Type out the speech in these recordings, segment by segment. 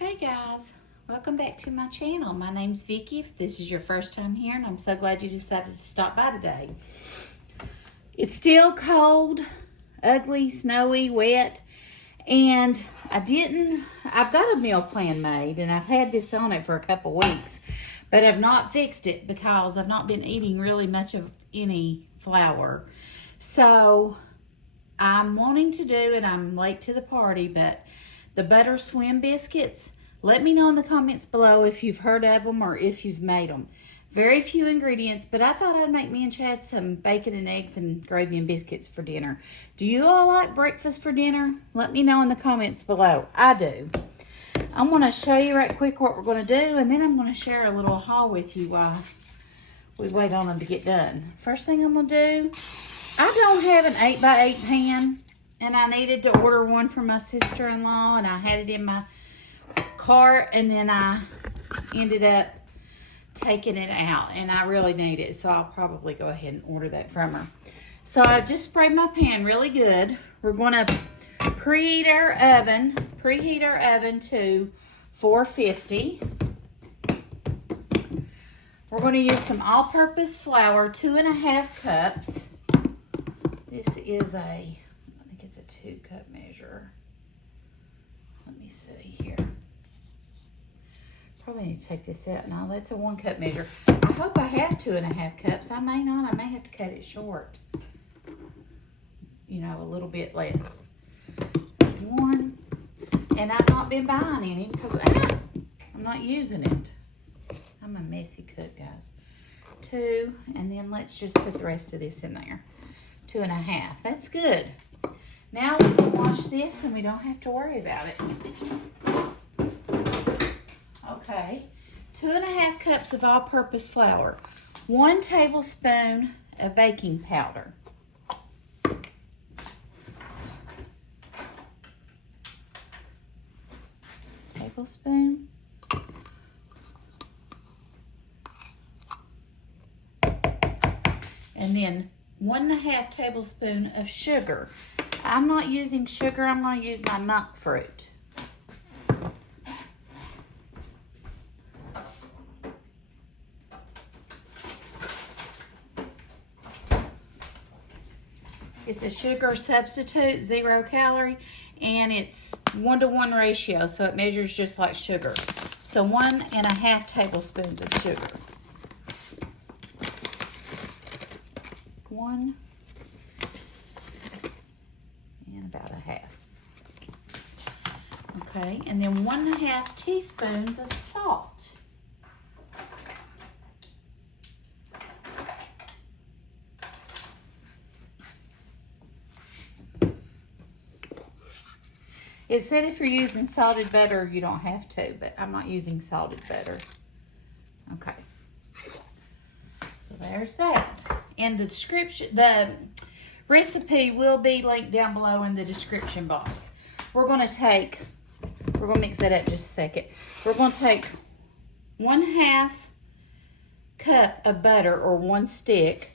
Okay guys, welcome back to my channel. My name's Vicki. If this is your first time here, and I'm so glad you decided to stop by today. It's still cold, ugly, snowy, wet, and I've got a meal plan made, and I've had this on it for a couple weeks, but I've not fixed it because I've not been eating really much of any flour. So I'm wanting to do, and I'm late to the party, but the butter swim biscuits. Let me know in the comments below if you've heard of them or if you've made them. Very few ingredients, but I thought I'd make me and Chad some bacon and eggs and gravy and biscuits for dinner. Do you all like breakfast for dinner? Let me know in the comments below. I do. I'm going to show you right quick what we're going to do, and then I'm going to share a little haul with you while we wait on them to get done. First thing I'm going to do, I don't have an 8x8 pan, and I needed to order one for my sister-in-law, and I had it in my cart, and then I ended up taking it out, and I really need it, so I'll probably go ahead and order that from her. So I just sprayed my pan really good. We're going to preheat our oven to 450. We're going to use some all-purpose flour, 2.5 cups. This is I think it's a 2-cup measure. Let me see here. Probably need to take this out now. That's a 1-cup measure. I hope I have 2.5 cups. I may not. I may have to cut it short. You know, a little bit less. There's 1. And I've not been buying any because I'm not using it. I'm a messy cook, guys. 2, and then let's just put the rest of this in there. 2.5. That's good. Now we can wash this and we don't have to worry about it. Okay, 2.5 cups of all-purpose flour, 1 tablespoon of baking powder, tablespoon, and then 1.5 tablespoon of sugar. I'm not using sugar, I'm going to use my monk fruit. It's a sugar substitute, 0 calorie, and it's 1-to-1 ratio, so it measures just like sugar. So 1.5 tablespoons of sugar. 1 and about 1/2. Okay, and then 1.5 teaspoons of salt. It said if you're using salted butter, you don't have to, but I'm not using salted butter. Okay. So there's that. And the recipe will be linked down below in the description box. We're going to mix that up just a second. We're going to take 1/2 cup of butter, or 1 stick,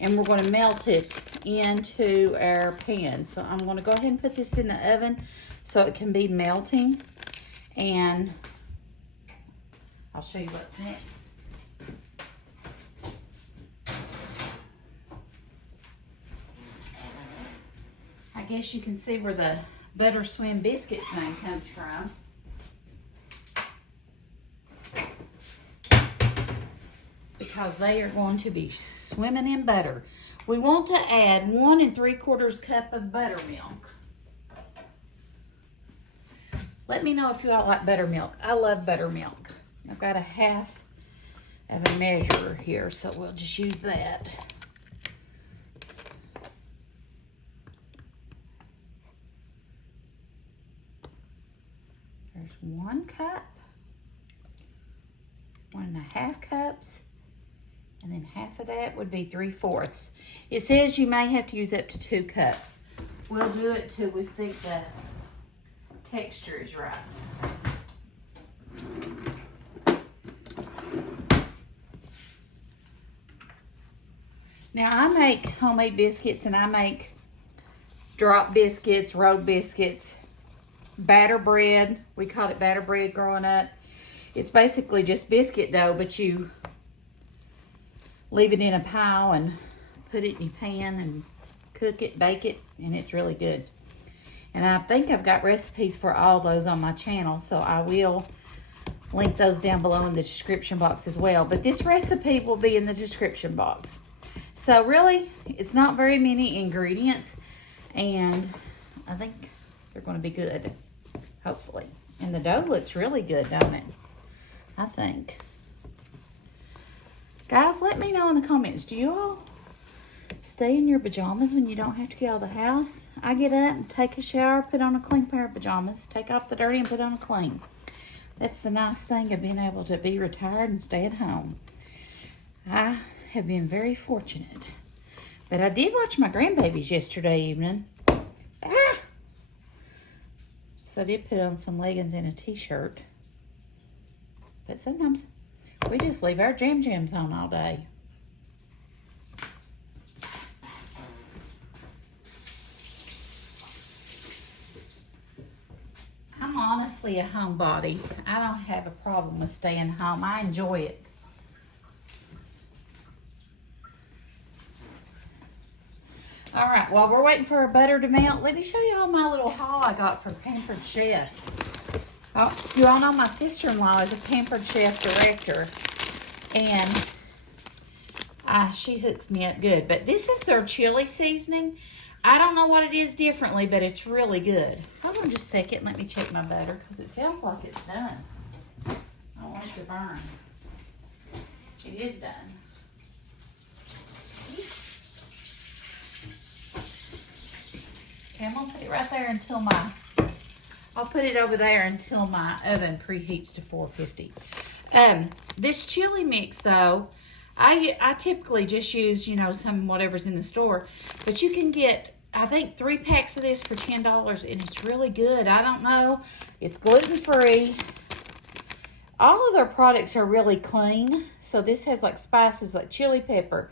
and we're going to melt it into our pan. So I'm going to go ahead and put this in the oven so it can be melting, and I'll show you what's next. I guess you can see where the Butter Swim Biscuits name comes from. Because they are going to be swimming in butter. We want to add 1 3/4 cup of buttermilk. Let me know if you all like buttermilk. I love buttermilk. I've got 1/2 of a measure here, so we'll just use that. There's 1 cup, 1.5 cups, and then half of that would be 3/4. It says you may have to use up to 2 cups. We'll do it till we think the texture is right. Now I make homemade biscuits, and I make drop biscuits, rolled biscuits, batter bread. We called it batter bread growing up. It's basically just biscuit dough, but you leave it in a pile and put it in your pan and cook it, bake it, and it's really good. And I think I've got recipes for all those on my channel, so I will link those down below in the description box as well. But this recipe will be in the description box. So really, it's not very many ingredients, and I think they're going to be good, hopefully. And the dough looks really good, don't it? I think. Guys, let me know in the comments, do you all stay in your pajamas when you don't have to get out of the house? I get up and take a shower, put on a clean pair of pajamas, take off the dirty and put on a clean. That's the nice thing of being able to be retired and stay at home. I have been very fortunate. But I did watch my grandbabies yesterday evening. So I did put on some leggings and a t-shirt. But sometimes we just leave our jams on all day. I'm honestly a homebody. I don't have a problem with staying home. I enjoy it. All right, while we're waiting for our butter to melt, let me show you all my little haul I got from Pampered Chef. Oh, you all know my sister-in-law is a Pampered Chef director, and she hooks me up good. But this is their chili seasoning. I don't know what it is differently, but it's really good. Hold on just a second. Let me check my butter because it sounds like it's done. I don't want it to burn. It is done. Okay, I'm going to put it right there until I'll put it over there until my oven preheats to 450. This chili mix, though, I typically just use, some whatever's in the store. But you can get, I think, 3 packs of this for $10, and it's really good. I don't know. It's gluten-free. All of their products are really clean. So this has, like, spices like chili pepper,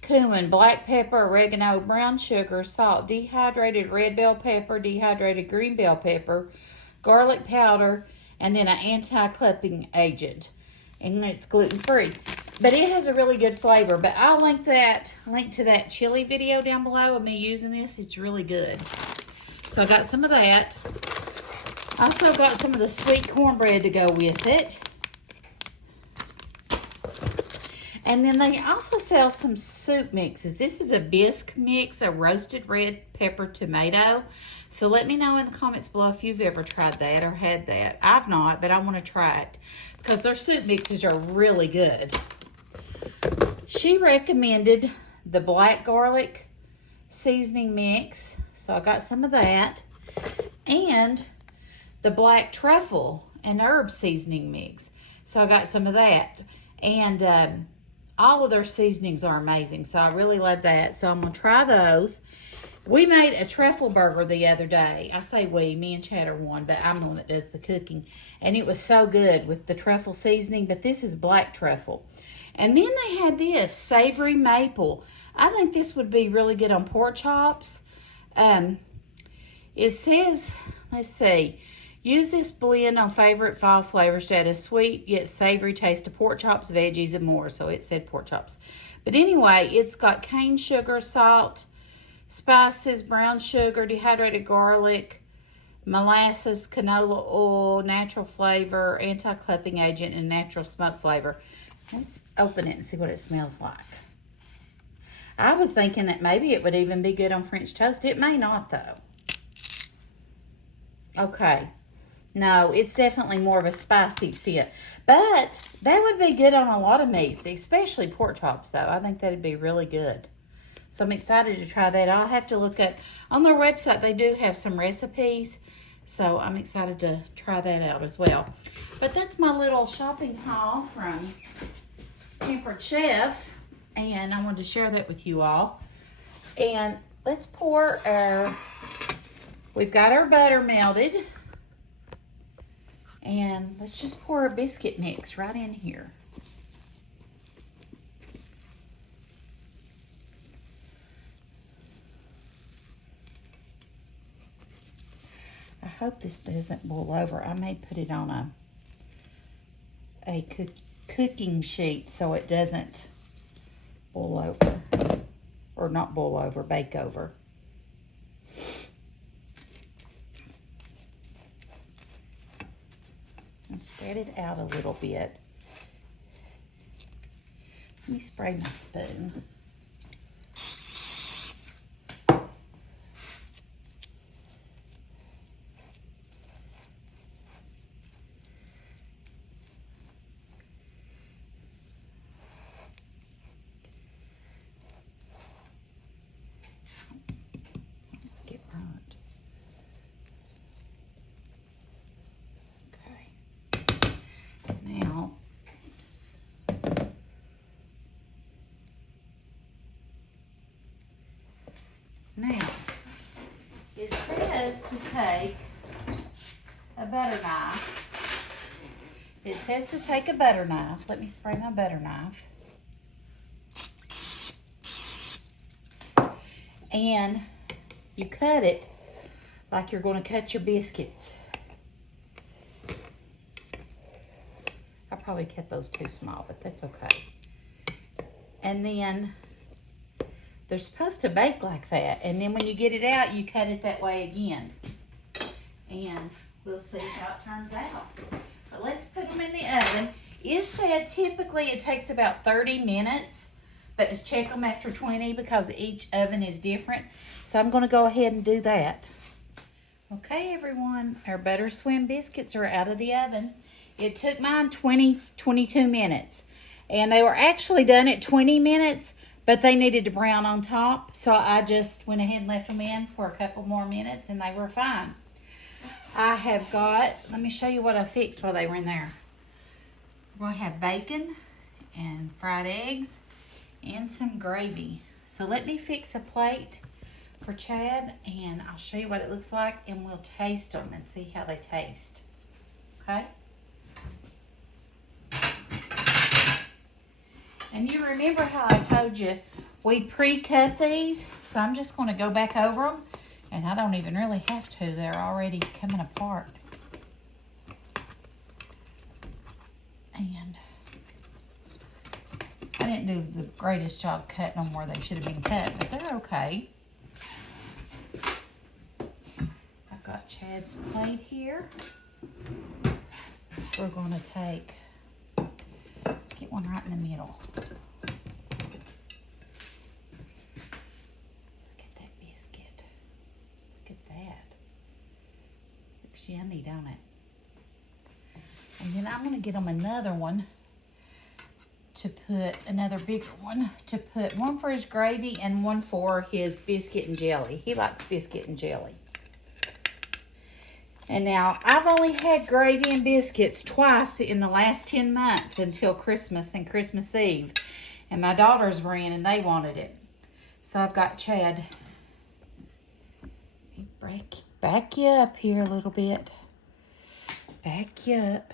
cumin, black pepper, oregano, brown sugar, salt, dehydrated red bell pepper, dehydrated green bell pepper, garlic powder, and then an anti-clumping agent. And it's gluten-free. But it has a really good flavor. But I'll link to that chili video down below of me using this. It's really good. So I got some of that. I also got some of the sweet cornbread to go with it. And then they also sell some soup mixes. This is a bisque mix, a roasted red pepper tomato. So let me know in the comments below if you've ever tried that or had that. I've not, but I want to try it because their soup mixes are really good. She recommended the black garlic seasoning mix. So I got some of that. And the black truffle and herb seasoning mix. So I got some of that. And all of their seasonings are amazing. So I really love that. So I'm going to try those. We made a truffle burger the other day. I say we, me and Chad are one, but I'm the one that does the cooking. And it was so good with the truffle seasoning, but this is black truffle. And then they had this, savory maple. I think this would be really good on pork chops. It says, let's see, use this blend on favorite fall flavors to add a sweet yet savory taste to pork chops, veggies, and more. So it said pork chops. But anyway, it's got cane sugar, salt, spices, brown sugar, dehydrated garlic, molasses, canola oil, natural flavor, anti-clumping agent, and natural smoke flavor. Let's open it and see what it smells like. I was thinking that maybe it would even be good on French toast. It may not, though. Okay. No, it's definitely more of a spicy sit. But that would be good on a lot of meats, especially pork chops, though. I think that would be really good. So I'm excited to try that. I'll have to look at, on their website, they do have some recipes. So I'm excited to try that out as well. But that's my little shopping haul from Pampered Chef. And I wanted to share that with you all. And let's pour we've got our butter melted. And let's just pour a biscuit mix right in here. I hope this doesn't boil over. I may put it on a cooking sheet so it doesn't boil over. Or not boil over, bake over. And spread it out a little bit. Let me spray my spoon. Get burnt. Okay. Now, it says to take a butter knife. It says to take a butter knife. Let me spray my butter knife. And you cut it like you're going to cut your biscuits. I probably cut those too small, but that's okay. And then they're supposed to bake like that. And then when you get it out, you cut it that way again. And we'll see how it turns out. But let's put them in the oven. It said typically it takes about 30 minutes, but to check them after 20 because each oven is different. So I'm going to go ahead and do that. Okay, everyone, our butter swim biscuits are out of the oven. It took mine 22 minutes. And they were actually done at 20 minutes, but they needed to brown on top. So I just went ahead and left them in for a couple more minutes and they were fine. I have got, let me show you what I fixed while they were in there. We're going to have bacon and fried eggs and some gravy. So let me fix a plate for Chad and I'll show you what it looks like and we'll taste them and see how they taste. Okay? And you remember how I told you we pre-cut these? So I'm just going to go back over them. And I don't even really have to. They're already coming apart. And I didn't do the greatest job cutting them where they should have been cut, but they're okay. I've got Chad's plate here. We're going to take, let's get one right in the middle. Yummy, don't it? And then I'm going to get him another one to put, another bigger one, to put one for his gravy and one for his biscuit and jelly. He likes biscuit and jelly. And now, I've only had gravy and biscuits twice in the last 10 months until Christmas and Christmas Eve. And my daughters were in and they wanted it. So I've got Chad. Back you up here a little bit. Back you up.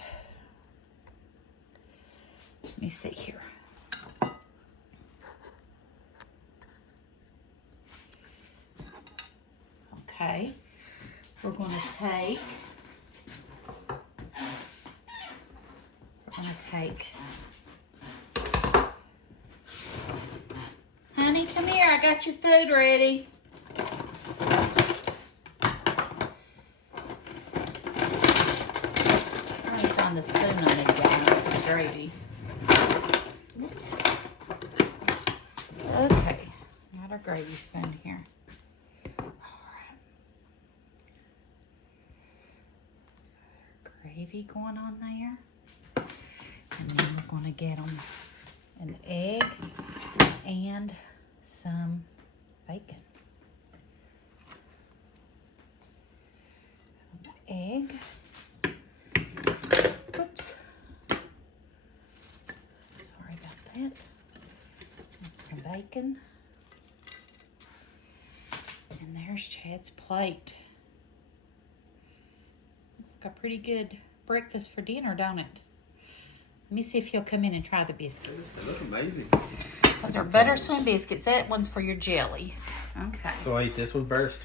Let me see here. Okay. We're going to take, honey, come here. I got your food ready. The spoon I need to get for the gravy. Oops. Okay, got our gravy spoon here. All right. Gravy going on there. And then we're going to get them an egg and some bacon. Egg. Oops. Sorry about that. And some bacon. And there's Chad's plate. It's like a pretty good breakfast for dinner, don't it? Let me see if he'll come in and try the biscuits. They look amazing. Those are butter swim biscuits. That one's for your jelly. Okay. So I eat this one first?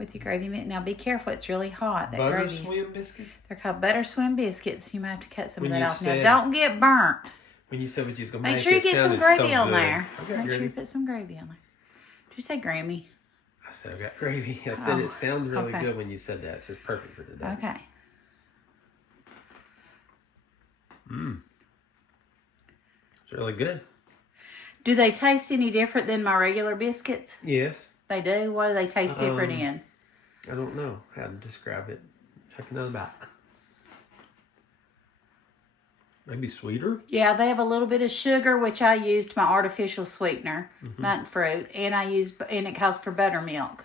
with your gravy mix. Now be careful, it's really hot. That Butter gravy. swim biscuits? They're called butter swim biscuits. You might have to cut some of When that you off. Now said- don't get burnt. When you said what you was going to make, Make sure you get some sounded gravy so on good. there. Okay, Make gravy. sure you put some gravy on there. Did you say Grammy? I said I got gravy. I said it sounds really okay. good when you said that. So it's perfect for today. Okay. It's really good. Do they taste any different than my regular biscuits? Yes. They do? What do they taste different in? I don't know how to describe it. Check another bite. Maybe sweeter? Yeah, they have a little bit of sugar, which I used my artificial sweetener, monk fruit, and it calls for buttermilk.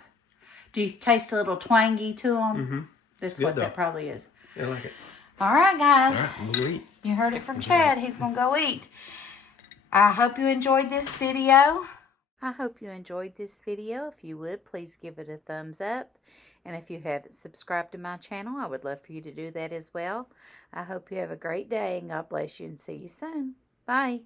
Do you taste a little twangy to them? That's Good what though. that probably is. I like it. All right, guys. All right, we'll eat. You heard it from Chad. He's going to go eat. I hope you enjoyed this video. I hope you enjoyed this video. If you would, please give it a thumbs up. And if you haven't subscribed to my channel, I would love for you to do that as well. I hope you have a great day, and God bless you, and see you soon. Bye.